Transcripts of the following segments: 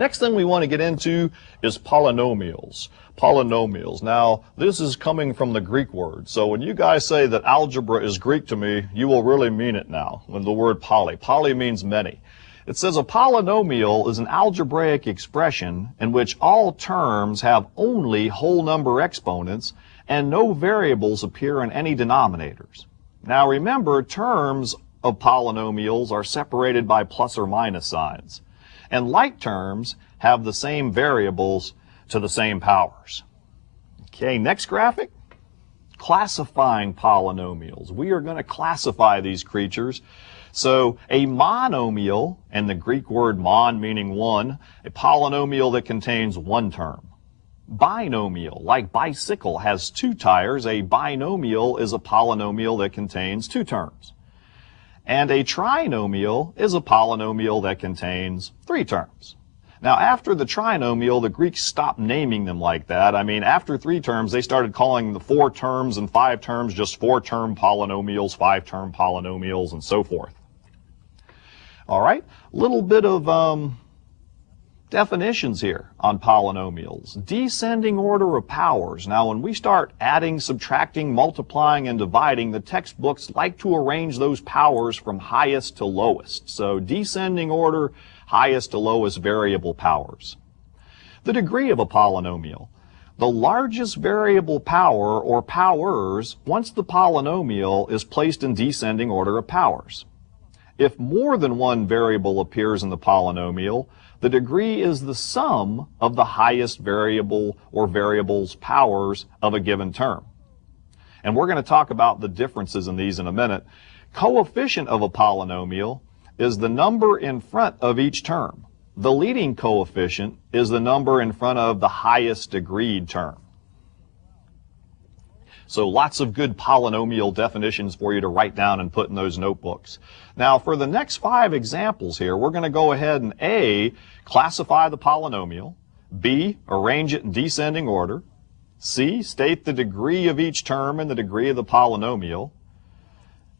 Next thing we want to get into is polynomials. Polynomials. Now, this is coming from the Greek word. So when you guys say that algebra is Greek to me, you will really mean it now with the word poly. Poly means many. It says a polynomial is an algebraic expression in which all terms have only whole number exponents and no variables appear in any denominators. Now remember, terms of polynomials are separated by plus or minus signs, and like terms have the same variables to the same powers. Okay, next graphic. Classifying polynomials. We are going to classify these creatures. So a monomial, and the Greek word mon meaning one, a polynomial that contains one term. Binomial, like bicycle has two tires, a binomial is a polynomial that contains two terms. And a trinomial is a polynomial that contains three terms. Now, after the trinomial, the Greeks stopped naming them like that. I mean, after three terms, they started calling the 4 terms and 5 terms just 4-term polynomials, 5-term polynomials, and so forth. All right, a little bit of definitions here on polynomials. Descending order of powers. Now, when we start adding, subtracting, multiplying, and dividing, the textbooks like to arrange those powers from highest to lowest. So descending order, highest to lowest variable powers. The degree of a polynomial. The largest variable power or powers once the polynomial is placed in descending order of powers. If more than one variable appears in the polynomial, the degree is the sum of the highest variable or variables powers of a given term. And we're going to talk about the differences in these in a minute. Coefficient of a polynomial is the number in front of each term. The leading coefficient is the number in front of the highest degreed term. So lots of good polynomial definitions for you to write down and put in those notebooks. Now for the next 5 examples here, we're going to go ahead and A, classify the polynomial, B, arrange it in descending order, C, state the degree of each term and the degree of the polynomial,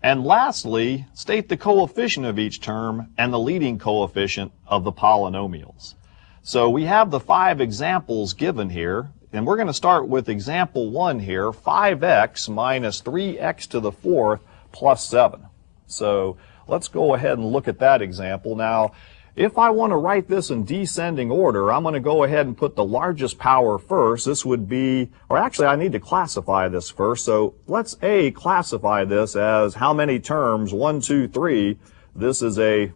and lastly, state the coefficient of each term and the leading coefficient of the polynomials. So we have the 5 examples given here. And we're going to start with example 1 here, 5x minus 3x to the 4th plus 7. So let's go ahead and look at that example. Now, if I want to write this in descending order, I'm going to go ahead and put the largest power first. This would be, or actually I need to classify this first. So let's A, classify this as how many terms, 1, 2, 3. This is a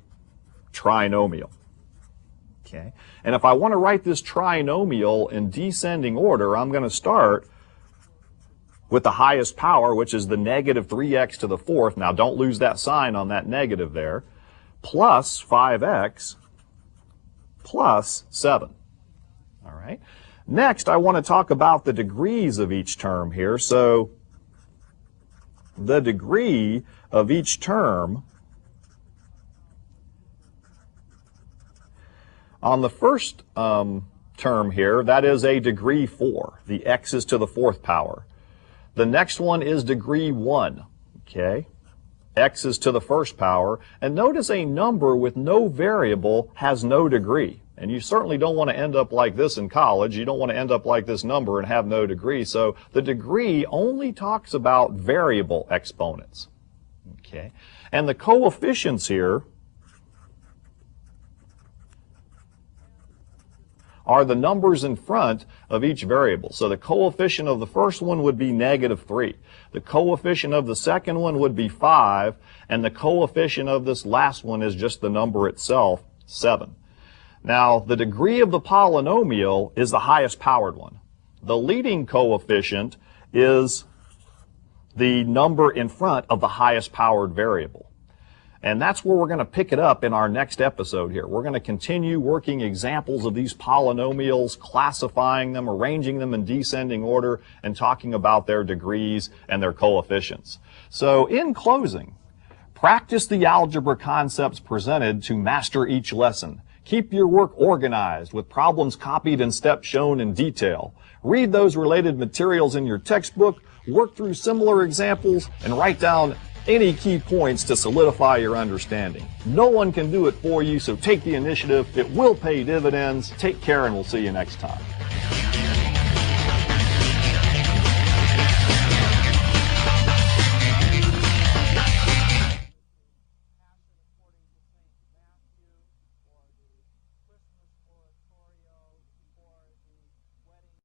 trinomial. Okay. And if I want to write this trinomial in descending order, I'm going to start with the highest power, which is the negative 3x to the 4th. Now, don't lose that sign on that negative there. Plus 5x plus 7. All right. Next, I want to talk about the degrees of each term here. So the degree of each term on the first term here, that is a degree 4. The x is to the 4th power. The next one is degree 1. Okay? X is to the 1st power. And notice a number with no variable has no degree. And you certainly don't want to end up like this in college. You don't want to end up like this number and have no degree. So the degree only talks about variable exponents. Okay? And the coefficients here are the numbers in front of each variable. So the coefficient of the first one would be negative 3. The coefficient of the second one would be 5. And the coefficient of this last one is just the number itself, 7. Now, the degree of the polynomial is the highest powered one. The leading coefficient is the number in front of the highest powered variable. And that's where we're going to pick it up in our next episode here. We're going to continue working examples of these polynomials, classifying them, arranging them in descending order, and talking about their degrees and their coefficients. So in closing, practice the algebra concepts presented to master each lesson. Keep your work organized with problems copied and steps shown in detail. Read those related materials in your textbook, work through similar examples, and write down any key points to solidify your understanding. No one can do it for you, so take the initiative. It will pay dividends. Take care, and we'll see you next time.